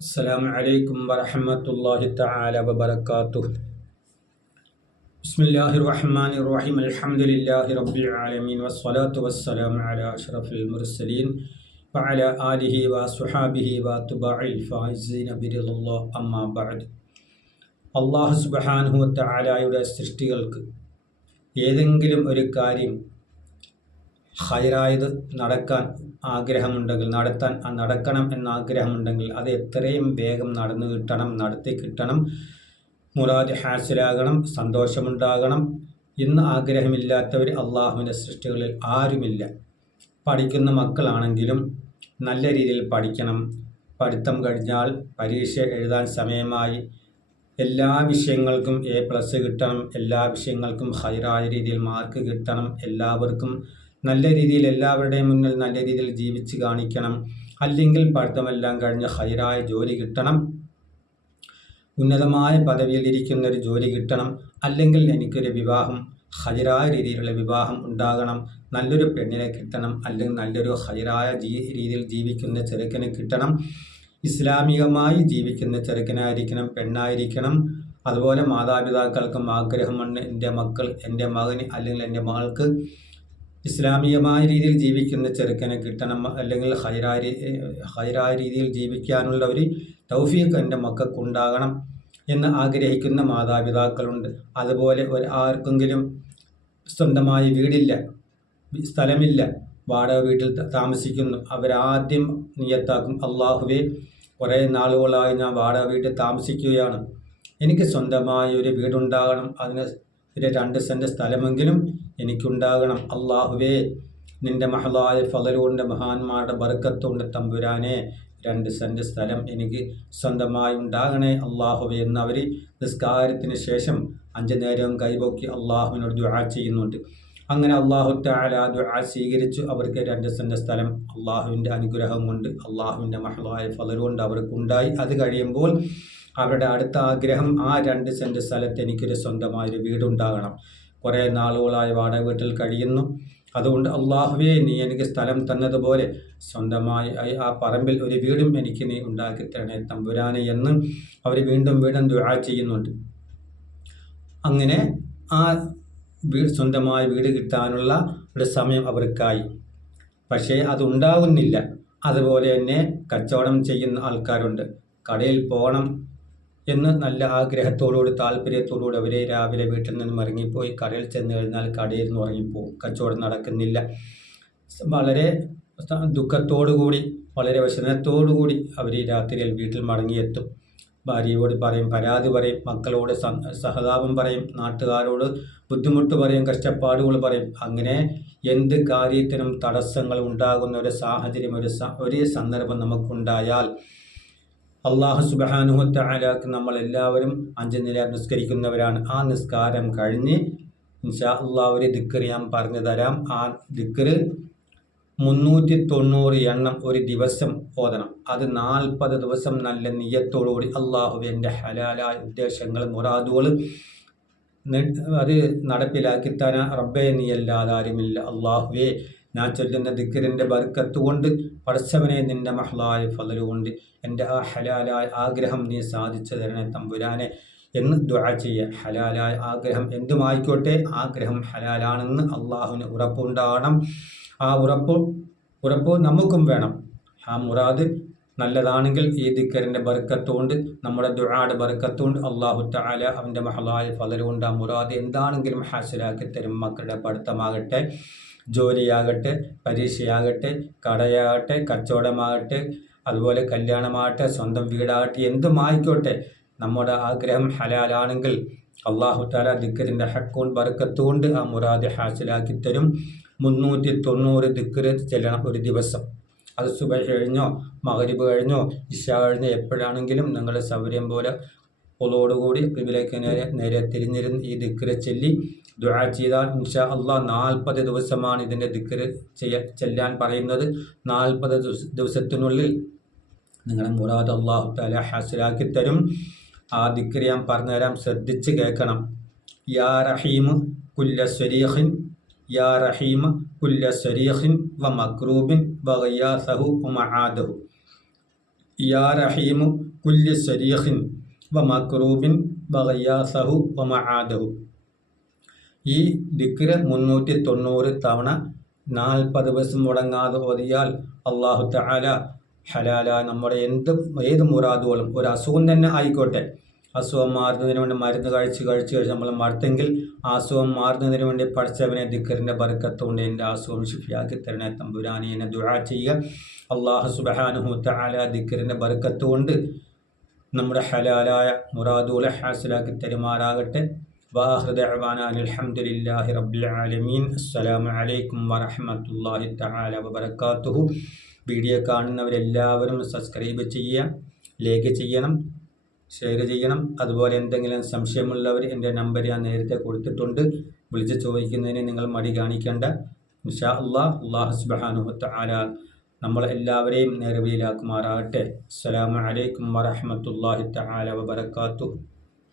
السلام عليكم ورحمة الله تعالى وبركاته. بسم الله الرحمن الرحيم. الحمد لله رب العالمين والصلاة والسلام على أشرف المرسلين وعلى آله وصحابه واتباع الفائزين برضا الله. أما بعد. അള്ളാഹു സുബ്ഹാനഹു വ തആലയുടെ സൃഷ്ടികൾക്ക് ഏതെങ്കിലും ഒരു കാര്യം ഹൈറായത് നടക്കാൻ ആഗ്രഹമുണ്ടെങ്കിൽ നടക്കണം എന്ന ആഗ്രഹമുണ്ടെങ്കിൽ അത് എത്രയും വേഗം നടത്തി കിട്ടണം, മുറാദ് ഹാസിലാകണം, സന്തോഷമുണ്ടാകണം എന്ന് ആഗ്രഹമില്ലാത്തവർ അള്ളാഹുവിൻ്റെ സൃഷ്ടികളിൽ ആരുമില്ല. പഠിക്കുന്ന മക്കളാണെങ്കിലും നല്ല രീതിയിൽ പഠിക്കണം. പഠിത്തം കഴിഞ്ഞാൽ പരീക്ഷ എഴുതാൻ സമയമായി. എല്ലാ വിഷയങ്ങൾക്കും A+ കിട്ടണം, എല്ലാ വിഷയങ്ങൾക്കും ഹൈറായ രീതിയിൽ മാർക്ക് കിട്ടണം, എല്ലാവർക്കും നല്ല രീതിയിൽ എല്ലാവരുടെയും മുന്നിൽ നല്ല രീതിയിൽ ജീവിച്ച് കാണിക്കണം. അല്ലെങ്കിൽ പഠിത്തമെല്ലാം കഴിഞ്ഞ് ഹൈറായ ജോലി കിട്ടണം, ഉന്നതമായ പദവിയിൽ ഇരിക്കുന്ന ഒരു ജോലി കിട്ടണം. അല്ലെങ്കിൽ എനിക്കൊരു വിവാഹം, ഹൈറായ രീതിയിലുള്ള വിവാഹം ഉണ്ടാകണം, നല്ലൊരു പെണ്ണിനെ കിട്ടണം, അല്ലെങ്കിൽ നല്ലൊരു ഹൈറായ രീതിയിൽ ജീവിക്കുന്ന ചെറുക്കനെ കിട്ടണം, ഇസ്ലാമികമായി ജീവിക്കുന്ന ചെറുക്കനായിരിക്കണം, പെണ്ണായിരിക്കണം. അതുപോലെ മാതാപിതാക്കൾക്കും ആഗ്രഹമാണ് എൻ്റെ മകന് അല്ലെങ്കിൽ എൻ്റെ മകൾക്ക് ഇസ്ലാമികമായ രീതിയിൽ ജീവിക്കുന്ന ചെറുക്കനെ കിട്ടണം, അല്ലെങ്കിൽ ഹൈറായ രീതിയിൽ ജീവിക്കാനുള്ള ഒരു തൗഫീഖ് എൻ്റെ മക്കൾക്കുണ്ടാകണം എന്ന് ആഗ്രഹിക്കുന്ന മാതാപിതാക്കളുണ്ട്. അതുപോലെ ആർക്കെങ്കിലും സ്വന്തമായി വീടില്ല, സ്ഥലമില്ല, വാടക വീട്ടിൽ താമസിക്കുന്നു. അവരാദ്യം നിയത്താക്കും, അള്ളാഹുവേ, കുറേ നാളുകളായി ഞാൻ വാടക വീട്ടിൽ താമസിക്കുകയാണ്, എനിക്ക് സ്വന്തമായി ഒരു വീടുണ്ടാകണം, അതിന് 2 സെൻറ്റ് സ്ഥലമെങ്കിലും എനിക്കുണ്ടാകണം. അള്ളാഹുവേ, നിൻ്റെ മഹളായ ഫളലുകൊണ്ട് മഹാന്മാരുടെ ബർക്കത്തുകൊണ്ട് തമ്പുരാനെ 2 സെൻറ്റ് സ്ഥലം എനിക്ക് സ്വന്തമായി ഉണ്ടാകണേ അള്ളാഹുവേ എന്നവർ നിസ്കാരത്തിന് ശേഷം 5 നേരവും കൈപൊക്കി അള്ളാഹുവിനോട് ദുആ ചെയ്യുന്നുണ്ട്. അങ്ങനെ അള്ളാഹു തആല ദുആ സ്വീകരിച്ചു. അവർക്ക് 2 സെൻറ്റ് സ്ഥലം അള്ളാഹുവിൻ്റെ അനുഗ്രഹം കൊണ്ട്, അള്ളാഹുവിൻ്റെ മഹളായ ഫളലുകൊണ്ട് അവർക്കുണ്ടായി. അത് കഴിയുമ്പോൾ അവരുടെ അടുത്ത ആഗ്രഹം, ആ 2 സെൻറ്റ് സ്ഥലത്ത് എനിക്കൊരു സ്വന്തമായൊരു വീടുണ്ടാകണം. കുറേ നാളുകളായി വാടക വീട്ടിൽ കഴിയുന്നു, അതുകൊണ്ട് അള്ളാഹുവേ, നീ എനിക്ക് സ്ഥലം തന്നതുപോലെ സ്വന്തമായി ആ പറമ്പിൽ ഒരു വീടും എനിക്ക് നീ ഉണ്ടാക്കി തരണേ തമ്പുരാനെ എന്ന് അവർ വീണ്ടും വീണ്ടും ദുആ ചെയ്യുന്നുണ്ട്. അങ്ങനെ ആ സ്വന്തമായ വീട് കിട്ടാനുള്ള ഒരു സമയം അവർക്കായി. പക്ഷേ അതുണ്ടാകുന്നില്ല. അതുപോലെ തന്നെ കച്ചവടം ചെയ്യുന്ന ആൾക്കാരുണ്ട്. കടയിൽ പോകണം എന്ന് നല്ല ആഗ്രഹത്തോടുകൂടി താല്പര്യത്തോടുകൂടി അവരെ രാവിലെ വീട്ടിൽ നിന്നും ഇറങ്ങിപ്പോയി കടയിൽ ചെന്ന് കഴിഞ്ഞാൽ കടയിൽ നിന്ന് ഇറങ്ങിപ്പോവും, കച്ചവടം നടക്കുന്നില്ല. വളരെ ദുഃഖത്തോടുകൂടി, വളരെ വിഷമത്തോടുകൂടി അവർ രാത്രിയിൽ വീട്ടിൽ മടങ്ങിയെത്തും. ഭാര്യയോട് പറയും, പരാതി പറയും, മക്കളോട് സഹതാപം പറയും, നാട്ടുകാരോട് ബുദ്ധിമുട്ട് പറയും, കഷ്ടപ്പാടുകൾ പറയും. അങ്ങനെ എന്ത് കാര്യത്തിനും തടസ്സങ്ങൾ ഉണ്ടാകുന്ന ഒരു സാഹചര്യം, ഒരു സന്ദർഭം നമുക്കുണ്ടായാൽ അള്ളാഹു സുബ്ഹാനഹു വ തആലക്ക് നമ്മളെല്ലാവരും 5 നേരം നിസ്കരിക്കുന്നവരാണ്. ആ നിസ്കാരം കഴിഞ്ഞ് ഇൻഷാ അള്ളാഹ് ഒരു ദിക്ർ ഞാൻ പറഞ്ഞു തരാം. ആ ദിക്ർ 390 എണ്ണം ഒരു ദിവസം ഓതണം. അത് 40 ദിവസം നല്ല നിയ്യത്തോടുകൂടി അള്ളാഹുവേ, എൻ്റെ ഹലാലായ ഉദ്ദേശങ്ങൾ, മുറാദുകൾ അത് നടപ്പിലാക്കി തരാൻ റബ്ബേ, നീ അല്ലാതെ ആരുമില്ല. അള്ളാഹുവേ, ഞാൻ ചൊല്ലുന്ന ദിക്റിൻ്റെ ബർക്കത്ത് കൊണ്ട്, പടച്ചവനെ, നിൻ്റെ മഹ്ലായ ഫളല് കൊണ്ട് എൻ്റെ ആ ഹലാലായ ആഗ്രഹം നീ സാധിച്ചു തരണേ തമ്പുരാനെ എന്ന് ദുആ ചെയ്യുക. ഹലാലായ ആഗ്രഹം എന്തുമായിക്കോട്ടെ, ആഗ്രഹം ഹലാലാണെന്ന് അള്ളാഹുവിന് ഉറപ്പുണ്ടാകണം. ആ ഉറപ്പ് നമുക്കും വേണം. ആ മുറാദ് നല്ലതാണെങ്കിൽ ഈ ദിക്റിൻ്റെ ബർക്കത്ത് കൊണ്ട്, നമ്മുടെ ദുആയുടെ ബർക്കത്ത് കൊണ്ട് അള്ളാഹു തആല അവൻ്റെ മഹ്ലായ ഫളല് കൊണ്ട് ആ മുറാദ് എന്താണെങ്കിലും ഹാസിലാക്കി തരും. മക്കളുടെ പഠിത്തമാകട്ടെ, ജോലിയാകട്ടെ, പരീക്ഷയാകട്ടെ, കടയാകട്ടെ, കച്ചവടമാകട്ടെ, അതുപോലെ കല്യാണമാകട്ടെ, സ്വന്തം വീടാകട്ടെ, എന്തുമായിക്കോട്ടെ, നമ്മുടെ ആഗ്രഹം ഹലാലാണെങ്കിൽ അള്ളാഹു തആല ദിക്റിൻ്റെ ഹക്ക് ബർക്കത്ത് കൊണ്ട് ആ മുറാദ് ഹാസിലാക്കി തരും. 390 ദിക്ർ ചെല്ലണം ഒരു ദിവസം. അത് സുബഹ് കഴിഞ്ഞോ, മഗ്രിബ് കഴിഞ്ഞോ, ഇശാ കഴിഞ്ഞോ, എപ്പോഴാണെങ്കിലും നിങ്ങളുടെ സൗകര്യം പോലെ ഒളോടുകൂടി ഖിബിലയ്ക്ക് നേരെ തിരിഞ്ഞിരുന്ന് ഈ ദിക്ർ ചൊല്ലി ദുആ ചെയ്താൽ ഇൻഷാ അള്ളാഹ് 40 ദിവസമാണ് ഇതിൻ്റെ ദിക്ർ ചെല്ലാൻ പറയുന്നത്. 40 ദിവസത്തിനുള്ളിൽ നിങ്ങളുടെ മുറാദ് അള്ളാഹു തആല ഹാസിലാക്കി തരും. ആ ദിക്ർ ഞാൻ പറഞ്ഞുതരാം, ശ്രദ്ധിച്ച് കേൾക്കണം. യാ റഹീം കുല്ല സ്വരീഖിൻ, യാ റഹീം കുല്ല സ്വരീഖിൻ വ മക്രൂബിൻ വ ഗയ്യാസഹു വ മആദഹു. യാ റഹീമു കുല്ലി സരീഖിൻ വ മക്റൂബിൻ വ ഗയ്യാസഹു വ മആദഹു. ഈ ദിക്ർ 390 തവണ 40 ദിവസം മുടങ്ങാതെ ഓതിയാൽ അല്ലാഹു തആല ഹലാലായ നമ്മുടെ ഏത് മുറാദുകളും, ഒരു അസുഖം തന്നെ ആയിക്കോട്ടെ, അസുഖം മാറുന്നതിന് വേണ്ടി മരുന്ന് കഴിച്ച് നമ്മൾ മടുത്തെങ്കിൽ ആ അസുഖം മാറുന്നതിന് വേണ്ടി പഠിച്ചവനെ ദിക്റിൻ്റെ ബർക്കത്ത് കൊണ്ട് എൻ്റെ അസുഖം ശിഫിയാക്കി തരണേ തമ്പുരാനെ എന്നെ ദുആ ചെയ്യുക. അല്ലാഹു സുബ്ഹാനഹു തആല ദിക്റിൻ്റെ ബർക്കത്ത് കൊണ്ട് നമ്മുടെ ഹലാലായ മുറാദുകളെ ഹാസിലാക്കി തരുമാറാകട്ടെ. വാഹിറു ദഅ്വാനാ അൽഹംദുലില്ലാഹി റബ്ബിൽ ആലമീൻ. അസ്സലാമു അലൈക്കും വറഹ്മത്തുള്ളാഹി തആല വബറകാതുഹു. വീഡിയോ കാണുന്നവരെല്ലാവരും സബ്സ്ക്രൈബ് ചെയ്യുക, ലൈക്ക് ചെയ്യണം, ഷെയർ ചെയ്യണം. അതുപോലെ എന്തെങ്കിലും സംശയമുള്ളവർ എൻ്റെ നമ്പർ ഞാൻ നേരത്തെ കൊടുത്തിട്ടുണ്ട്, വിളിച്ച് ചോദിക്കുന്നതിന് നിങ്ങൾ മടി കാണിക്കേണ്ട. ഇൻഷാ അല്ലാഹ് അല്ലാഹു സുബ്ഹാനഹു തആല നമ്മളെല്ലാവരെയും നേർവഴിയിലാക്കുമാറാകട്ടെ. അസ്സലാമു അലൈക്കും വറഹ്മത്തുള്ളാഹി തആല വബറകാതുഹു.